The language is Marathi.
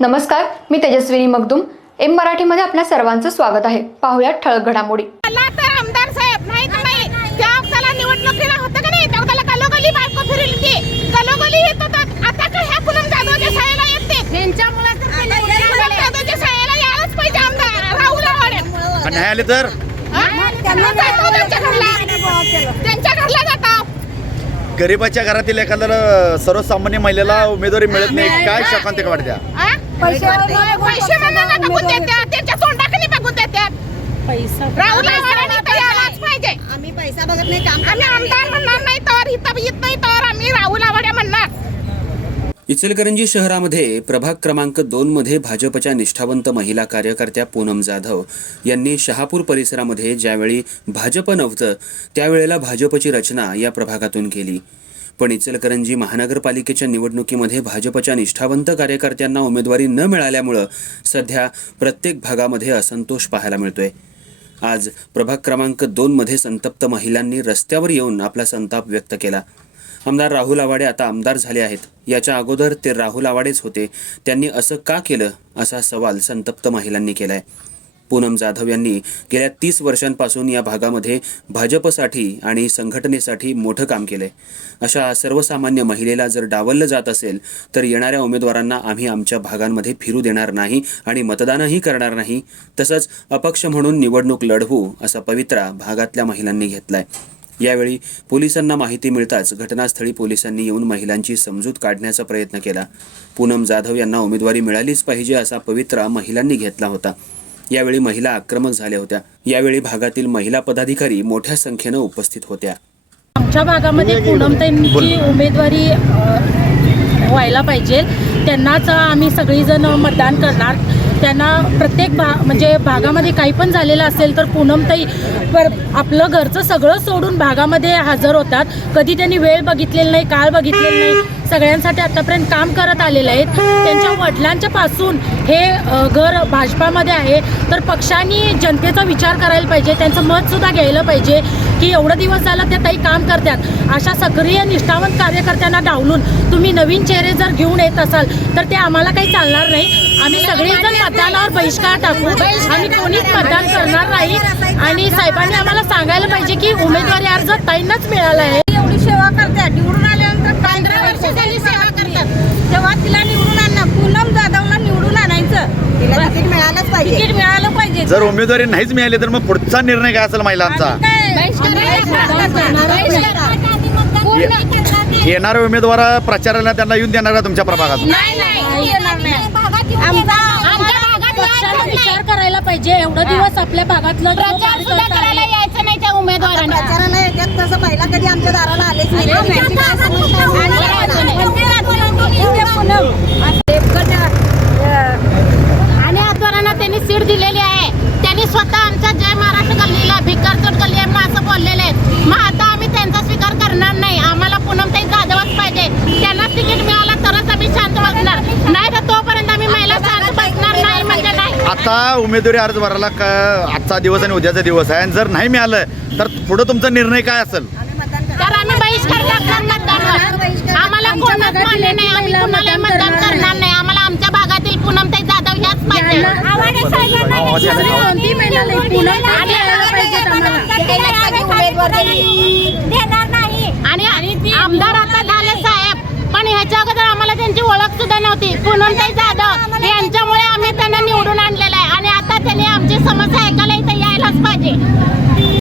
नमस्कार मी तेजस्विनी मगदुम. एम मराठीमध्ये आपल्या सर्वांचं स्वागत आहे. पाहुयात ठळक घडामोडी. मला तर आमदार साहेब नाही तर नाही त्या त्याला निवडणुकीला होतं का नाही? तेव्हा त्याला गलोगली बायको फिरली ती गलोगली येत होतं आता का ह्या पूनम जाधवच्या शाळेला येते. त्यांच्यामुळे पूनम जाधवच्या शाळेला यायलाच पाहिजे आमदार राहुल आवाडे आणि नाही आले तर? त्यांना जातो त्यांच्या घरला त्यांच्या घरला जातो. गरीबाच्या घरातील एखाद्याला सर्वसामान्य महिलेला उमेदवारी मिळत नाही. काय शकांत वाटत्या? पैसे मनाला बघून देतात त्यांच्या तोंडाकडे बघून देतात राहुल आवाडे तर यायलाच पाहिजे. आम्ही पैसा बघत नाही काम आम्ही आमदार म्हणणार नाही तर इथं येत नाही तर आम्ही राहुल आवाडे म्हणणार. इचलकरंजी शहरामध्ये प्रभाग क्रमांक दोन मध्ये भाजपच्या निष्ठावंत महिला कार्यकर्त्या पूनम जाधव यांनी शहापूर परिसरामध्ये ज्यावेळी भाजप नव्हतं त्यावेळेला भाजपची रचना या प्रभागातून केली. पण इचलकरंजी महानगरपालिकेच्या निवडणुकीमध्ये भाजपच्या निष्ठावंत कार्यकर्त्यांना उमेदवारी न मिळाल्यामुळं सध्या प्रत्येक भागामध्ये असंतोष पाहायला मिळतोय. आज प्रभाग क्रमांक दोनमध्ये संतप्त महिलांनी रस्त्यावर येऊन आपला संताप व्यक्त केला. आमदार राहुल आवाडे आता आमदार झाले आहेत. याच्या अगोदर ते राहुल आवाडेच होते. त्यांनी असं का केलं? असा सवाल संतप्त महिलांनी केला आहे पूनम जाधव यांनी गेल्या तीस वर्षांपासून या भागामध्ये भाजपसाठी आणि संघटनेसाठी मोठं काम केलंय. अशा सर्वसामान्य महिलेला जर डावललं जात असेल तर येणाऱ्या उमेदवारांना आम्ही आमच्या भागांमध्ये फिरू देणार नाही आणि मतदानही करणार नाही. तसंच अपक्ष म्हणून निवडणूक लढवू असा पवित्रा भागातल्या महिलांनी घेतलाय. यावेळी पोलिसांना माहिती मिळताच घटनास्थळी पोलिसांनी येऊन महिलांची समजूत काढण्याचा प्रयत्न केला. पूनम जाधव यांना उमेदवारी मिळालीच पाहिजे असा पवित्रा महिलांनी घेतला होता. यावेळी महिला आक्रमक झाल्या होत्या. यावेळी भागातील महिला पदाधिकारी मोठ्या संख्येनं उपस्थित होत्या. आमच्या भागामध्ये पूनमताईंची उमेदवारी व्हायला पाहिजे. त्यांनाच आम्ही सगळीजण मतदान करणार. त्यांना प्रत्येक भा म्हणजे भागामध्ये काही पण झालेलं असेल तर पूनमताई पर आपलं घरचं सगळं सोडून भागामध्ये हजर होतात. कधी त्यांनी वेळ बघितलेली नाही काळ बघितलेला नाही. सगळ्यांसाठी आतापर्यंत काम करत आलेले आहेत. त्यांच्या वडिलांच्या पासून हे घर भाजपामध्ये आहे. तर पक्षांनी जनतेचा विचार करायला पाहिजे. त्यांचं मतसुद्धा घ्यायला पाहिजे की एवढं दिवस झालं त्या ताई काम करतात. अशा सक्रिय निष्ठावंत कार्यकर्त्यांना डावलून तुम्ही नवीन चेहरे जर घेऊन येत असाल तर ते आम्हाला काही चालणार नाही. आम्ही सगळेजण मतदानावर बहिष्कार टाकू. आम्ही कोणीच मतदान करणार नाही. आणि साहेबांनी आम्हाला सांगायला पाहिजे की उमेदवारी अर्ज ताईंनाच मिळाला आहे. एवढी सेवा करतात. निवडून आल्यानंतर पंधरा वर्ष त्यांनी सेवा करतात. तेव्हा तिला निवडून आणणं पूनम जाधवला निवडून आणायचं. तिला तिकीट मिळालंच पाहिजे. तिकीट मिळालं पाहिजे. जर उमेदवारी नाहीच मिळाली तर मग पुढचा निर्णय काय असेल महिलांचा? येणाऱ्या उमेदवार प्रचाराला त्यांना येऊन देणार का तुमच्या प्रभागात नाही नाही येणार नाही आमचा आमच्या भागात पक्षाला विचार करायला पाहिजे. एवढं दिवस आपल्या भागातलं प्रचार सुद्धा करायला आहे, यायचं नाही त्या उमेदवारांना. प्रचाराला येतात तसं पहिला कधी आमच्या दाराला आलेच नाही आणि आजवरांना त्यांनी सीट दिलेली आहे त्यांनी स्वतः आमच्या जय महाराष्ट्र गल्लीला भिकारचोट गल्ली आहे म्हणून असं बोललेले आहेत मग आता आम्ही त्यांचा स्वीकार करणार नाही आम्हाला पूनमताई जाधवच पाहिजे त्यांनाच तिकीट मिळालं तरच आम्ही शांत बसणार नाही तर तोपर्यंत आम्ही महिला शांत बसणार नाही म्हणजे नाही आता उमेदवारी अर्ज भरायला का आजचा दिवस आणि उद्याचा दिवस आहे. आणि जर नाही मिळालं तर पुढे तुमचा निर्णय काय असेल? तर आम्ही बहिष्कार टाकणार मतदानवर. आम्हाला कोणच मान्य नाही. आम्ही कुणालाही मतदान करणार नाही. आम्हाला आमच्या भागातील पूनमताई जाधव ह्याच पाहिजे आणि आमदार आता झाले साहेब. पण ह्याच्या अगोदर आम्हाला त्यांची ओळख सुद्धा नव्हती. पूनमताई जाधव यांच्यामुळे आम्ही त्यांना निवडून समस्या ऐकायला इथे यायलाच पाहिजे.